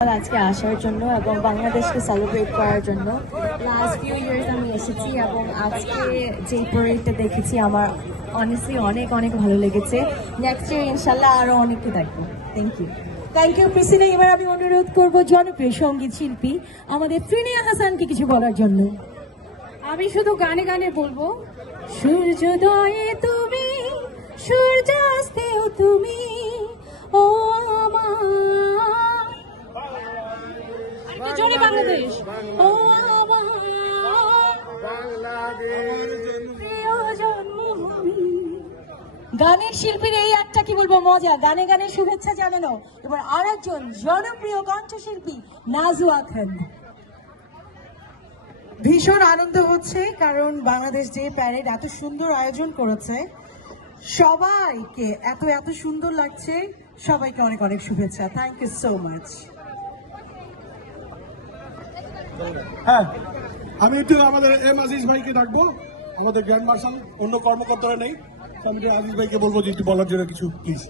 আজকে আসার জন্য এবং বাংলাদেশকে সেলিব্রেট করার জন্য লাস্ট ফিউ ইয়ার্স আমি এসেছি এবং আজকে যে প্যারেডটা দেখেছি আমার অনেস্টলি অনেক অনেক ভালো লেগেছে। নেক্সট ইয়ার ইনশাল্লাহ আরো অনেককে দেখবো। Thank you. থ্যাংক ইউ প্রিসিনা। এবার আমি অনুরোধ করব জনপ্রিয় সঙ্গীত শিল্পী আমাদের ফিনিয়া হাসানকে কিছু বলার জন্য। আমি শুধু গানে গানে বলবো, সূর্যোদয়ে তুমি, সূর্যাস্তেও তুমি, ও আমার জোরে বাংলাদেশ, ও আমার প্রিয় জন্মভূমি। গানের শিল্পীর এই একটা কি বলবো মজা, গানে গানে শুভেচ্ছা জানানো। এবার আরেকজন জনপ্রিয় কণ্ঠশিল্পী নাজুয়া খান। ভীষণ আনন্দ হচ্ছে কারণ বাংলাদেশ যে প্যারেড এত সুন্দর আয়োজন করেছে, সবাইকে এত এত সুন্দর লাগছে। সবাইকে অনেক অনেক শুভেচ্ছা। Thank you so much. হ্যাঁ, আমি একটু আমাদের এম আজিজ ভাইকে ডাকবো, আমাদের গ্র্যান্ড মার্শাল। অন্য কর্মকর্তারা নেই, আমি আজিজ ভাইকে বলবো যে একটু বলার জন্য কিছু প্লিজ।